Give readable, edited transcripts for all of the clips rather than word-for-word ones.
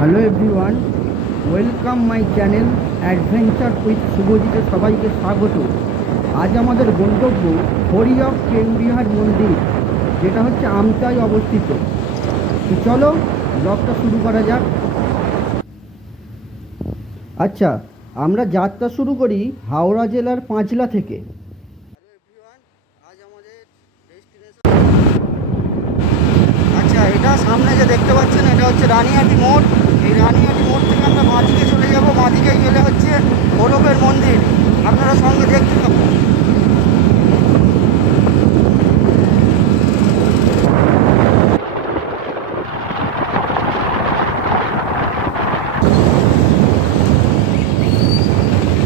Hello everyone, welcome my channel adventure with শুভজিতে সবাইকে স্বাগত। আজ আমাদের গন্তব্য হরিয়ক কেউরিহার মন্দির, যেটা হচ্ছে আমতায় অবস্থিত। তো চলো ব্লগটা শুরু করা যাক। আচ্ছা, আমরা যাত্রা শুরু করি হাওড়া জেলার পাঁচলা থেকে। আচ্ছা, এটা সামনে যে দেখতে পাচ্ছেন এটা হচ্ছে রানিহাটি মোড়। এই রানিহাটি মোড় থেকে আমরা বাঁদিকে চলে যাব। বাঁদিকে গেলে হচ্ছে হরপের মন্দির। আপনারা সঙ্গে দেখতে থাকুন।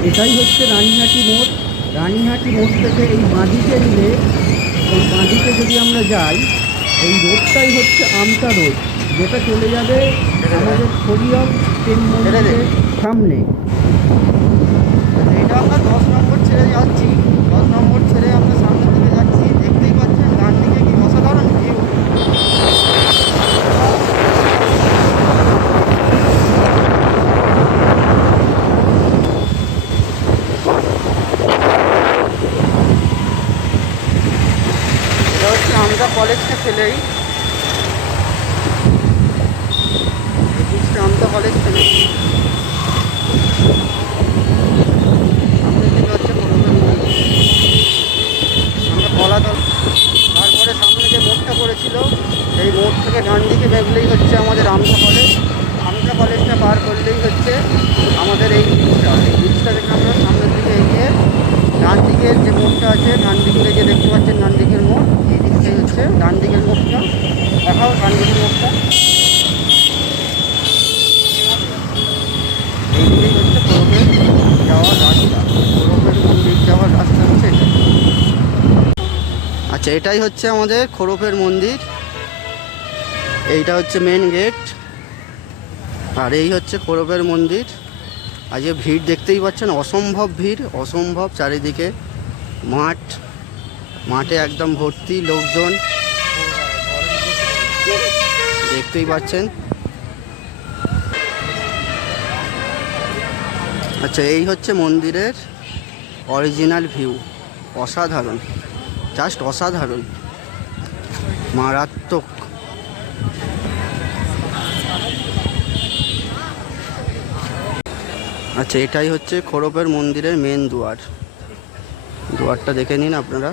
এটাই হচ্ছে রানিহাটি মোড়। রানিহাটি মোড় থেকে এই বাঁদিকে নিলে, এই বাঁদিকে যদি আমরা যাই, এই রোডটাই হচ্ছে আমতা রোড, যেটা চলে যাবে আমাদের হরিয়ক ট্রেন মন্দিরের সামনে। এটা আমরা 10 নম্বর ছেড়ে যাচ্ছি। 10 নম্বর ছেড়ে আমরা সামনের দিকে যাচ্ছি। দেখতেই পাচ্ছেন ডান দিকে কি অসাধারণ ভিউ। এটা হচ্ছে আমতা কলেজকে ফেলেই, আমতা কলেজ ফেলেই সামনের দিকে হচ্ছে হরপের মন্দির। আমরা কলাতল, তারপরে সামনে যে মোড়টা করেছিল সেই মোড় থেকে ডান দিকে বেরলেই হচ্ছে আমাদের আমতা কলেজ। আমতা কলেজটা পার করলেই হচ্ছে আমাদের এই ব্রিজটা। এই ব্রিজটা থেকে আমরা সামনের দিকে এগিয়ে ডান দিকের যে মোড়টা আছে, ডান দিকে যে দেখতে পাচ্ছেন ডান দিকের মোড়, এই দিক থেকে হচ্ছে ডান দিকের মোড়টা দেখাও। ডান দিকের মোড়টা এই দিকেই হচ্ছে হরপের যাওয়ার রাস্তা। হরপের মন্দির যাওয়ার রাস্তা হচ্ছে এটা। আচ্ছা, এটাই হচ্ছে আমাদের হরপের মন্দির। এইটা হচ্ছে মেন গেট, আর এই হচ্ছে হরপের মন্দির। আজকে ভিড় দেখতেই পাচ্ছেন, অসম্ভব ভিড়, অসম্ভব। চারিদিকে মাঠ, মাঠে একদম ভর্তি লোকজন দেখতেই পাচ্ছেন। আচ্ছা, এই হচ্ছে মন্দিরের অরিজিনাল ভিউ। অসাধারণ, জাস্ট অসাধারণ, মারাত্মক। আচ্ছা, এটাই হচ্ছে হরপের মন্দিরের মেন দুয়ার। দুয়ারটা দেখে নিন আপনারা।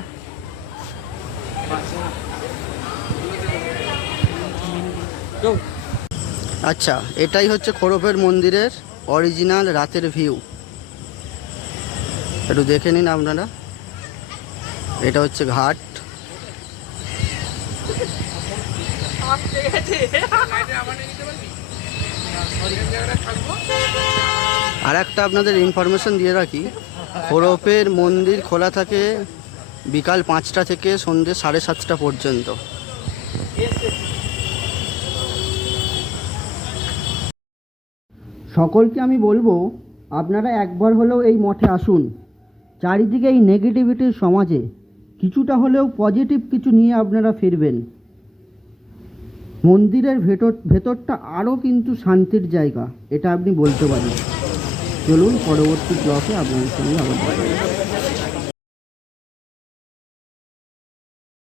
আচ্ছা, এটাই হচ্ছে হরপের মন্দিরের অরিজিনাল রাতের ভিউ। একটু দেখে নিন আপনারা। এটা হচ্ছে ঘাট। আর একটা আপনাদের ইনফরমেশন দিয়ে রাখি, হরপের মন্দির খোলা থাকে বিকাল 5টা থেকে সন্ধ্যে 7:30 পর্যন্ত। সকলকে আমি বলবো আপনারা একবার হলেও এই মঠে আসুন। চারিদিকে এই নেগেটিভিটির সমাজে কিছুটা হলেও পজিটিভ কিছু নিয়ে আপনারা ফিরবেন। মন্দিরের ভেতরটা আরও কিন্তু শান্তির জায়গা, এটা আপনি বলতে পারেন। চলুন পরবর্তী ব্লকে আপনাদের সঙ্গে আবার দেখা হবে।